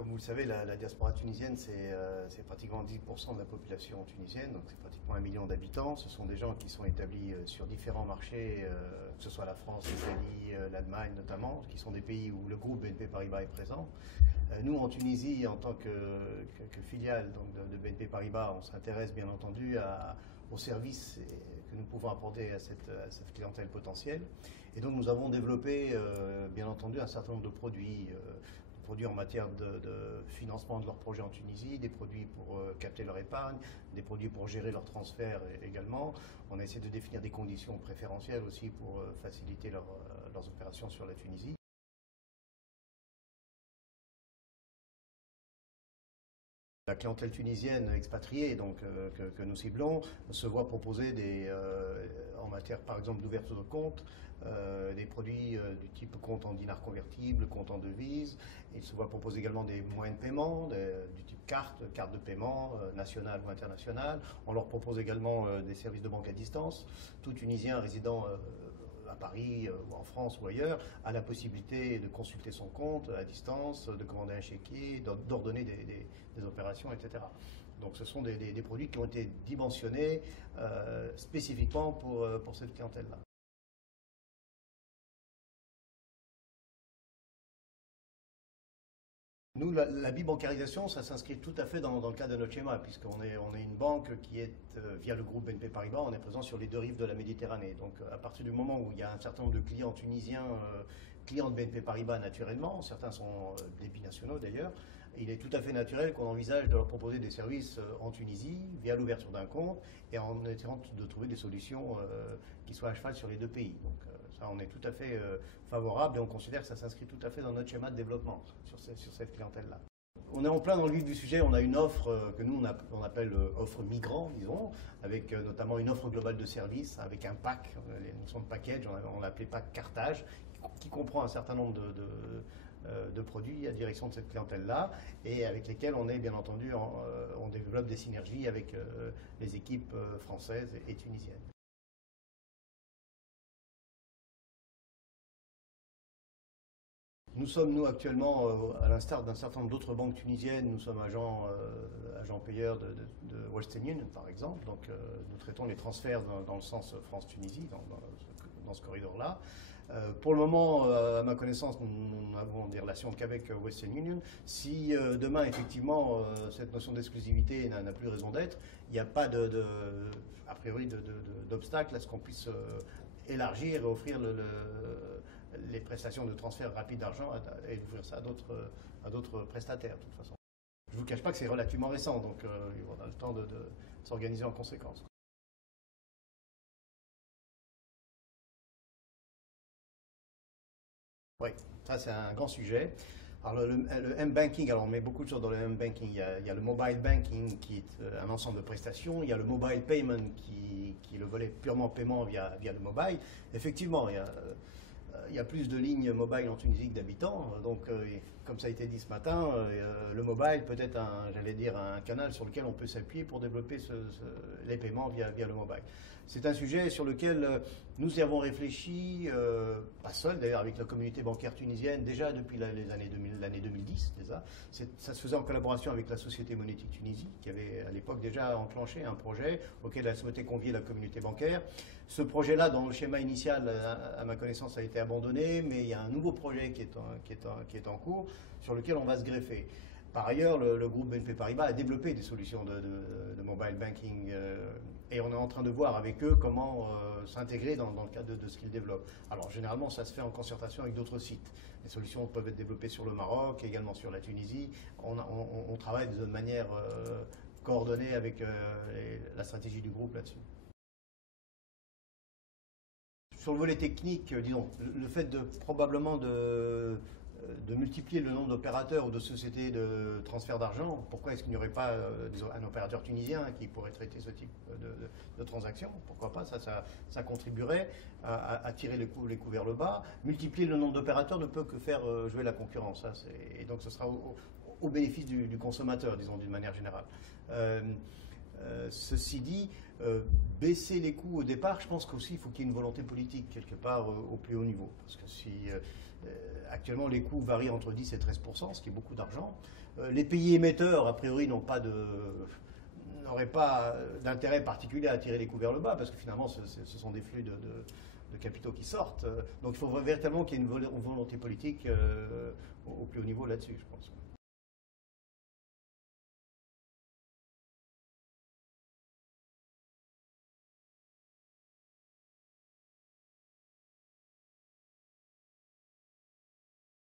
Comme vous le savez, la diaspora tunisienne, c'est pratiquement 10% de la population tunisienne, donc c'est pratiquement 1 million d'habitants. Ce sont des gens qui sont établis sur différents marchés, que ce soit la France, l'Italie, l'Allemagne notamment, qui sont des pays où le groupe BNP Paribas est présent. Nous, en Tunisie, en tant que filiale donc de BNP Paribas, on s'intéresse bien entendu aux services que nous pouvons apporter à cette clientèle potentielle. Et donc nous avons développé, bien entendu, un certain nombre de produits en matière de financement de leurs projets en Tunisie, des produits pour capter leur épargne, des produits pour gérer leurs transferts également. On a essayé de définir des conditions préférentielles aussi pour faciliter leurs opérations sur la Tunisie. La clientèle tunisienne expatriée donc, que nous ciblons se voit proposer en matière par exemple d'ouverture de compte des produits du type compte en dinars convertibles, compte en devises. Il se voit proposer également des moyens de paiement du type carte de paiement nationale ou internationale. On leur propose également des services de banque à distance. Tout Tunisien résidant à Paris ou en France ou ailleurs, a la possibilité de consulter son compte à distance, de commander un chéquier, d'ordonner des opérations, etc. Donc ce sont des produits qui ont été dimensionnés spécifiquement pour cette clientèle-là. Nous, la bibancarisation, ça s'inscrit tout à fait dans le cadre de notre schéma, puisqu'on est une banque qui est, via le groupe BNP Paribas, on est présent sur les deux rives de la Méditerranée. Donc à partir du moment où il y a un certain nombre de clients tunisiens, clients de BNP Paribas naturellement, certains sont des binationaux d'ailleurs, il est tout à fait naturel qu'on envisage de leur proposer des services en Tunisie, via l'ouverture d'un compte, et en essayant de trouver des solutions qui soient à cheval sur les deux pays. Donc ça, on est tout à fait favorable et on considère que ça s'inscrit tout à fait dans notre schéma de développement sur cette clientèle-là. On est en plein dans le vif du sujet, on a une offre que nous on appelle offre migrant, disons, avec notamment une offre globale de services, avec un pack, les notions de package, on l'a appelé pack Carthage, qui comprend un certain nombre de produits à direction de cette clientèle-là, et avec lesquels on est bien entendu, on développe des synergies avec les équipes françaises et tunisiennes. Nous sommes, nous, actuellement, à l'instar d'un certain nombre d'autres banques tunisiennes, nous sommes agents payeurs de Western Union, par exemple. Donc, nous traitons les transferts dans le sens France-Tunisie, dans ce corridor-là. Pour le moment, à ma connaissance, nous n'avons des relations qu'avec Western Union. Si demain, effectivement, cette notion d'exclusivité n'a plus raison d'être, il n'y a pas a priori d'obstacle à ce qu'on puisse élargir et offrir les prestations de transfert rapide d'argent et ouvrir ça à d'autres prestataires, de toute façon. Je ne vous cache pas que c'est relativement récent, donc on a le temps de s'organiser en conséquence. Oui, ça c'est un grand sujet. Alors le M-Banking, alors on met beaucoup de choses dans le M-Banking. Il y a le Mobile Banking qui est un ensemble de prestations. Il y a le Mobile Payment qui est le volet purement paiement via le mobile. Effectivement, il y a plus de lignes mobile en Tunisie que d'habitants. Donc, comme ça a été dit ce matin, le mobile peut être j'allais dire, un canal sur lequel on peut s'appuyer pour développer les paiements via le mobile. C'est un sujet sur lequel nous y avons réfléchi, pas seul d'ailleurs, avec la communauté bancaire tunisienne, déjà depuis l'année 2010. Déjà. Ça se faisait en collaboration avec la Société monétique Tunisie, qui avait à l'époque déjà enclenché un projet auquel elle souhaitait convier la communauté bancaire. Ce projet-là, dans le schéma initial, à ma connaissance, a été abandonné, mais il y a un nouveau projet qui est en cours, sur lequel on va se greffer. Par ailleurs, le groupe BNP Paribas a développé des solutions de mobile banking et on est en train de voir avec eux comment s'intégrer dans le cadre de ce qu'ils développent. Alors généralement, ça se fait en concertation avec d'autres sites. Les solutions peuvent être développées sur le Maroc, également sur la Tunisie. On travaille de manière coordonnée avec la stratégie du groupe là-dessus. Sur le volet technique, disons, le fait probablement de multiplier le nombre d'opérateurs ou de sociétés de transfert d'argent, pourquoi est-ce qu'il n'y aurait pas disons, un opérateur tunisien qui pourrait traiter ce type de transaction? Pourquoi pas? Ça contribuerait à tirer les coûts vers le bas. Multiplier le nombre d'opérateurs ne peut que faire jouer la concurrence. Et donc ce sera au bénéfice du consommateur, disons, d'une manière générale. Ceci dit, baisser les coûts au départ, je pense qu'aussi il faut qu'il y ait une volonté politique quelque part au plus haut niveau. Parce que si actuellement les coûts varient entre 10 et 13%, ce qui est beaucoup d'argent, les pays émetteurs, a priori, n'auraient pas d'intérêt particulier à tirer les coûts vers le bas, parce que finalement ce sont des flux de capitaux qui sortent. Donc il faut véritablement qu'il y ait une volonté politique au plus haut niveau là-dessus, je pense.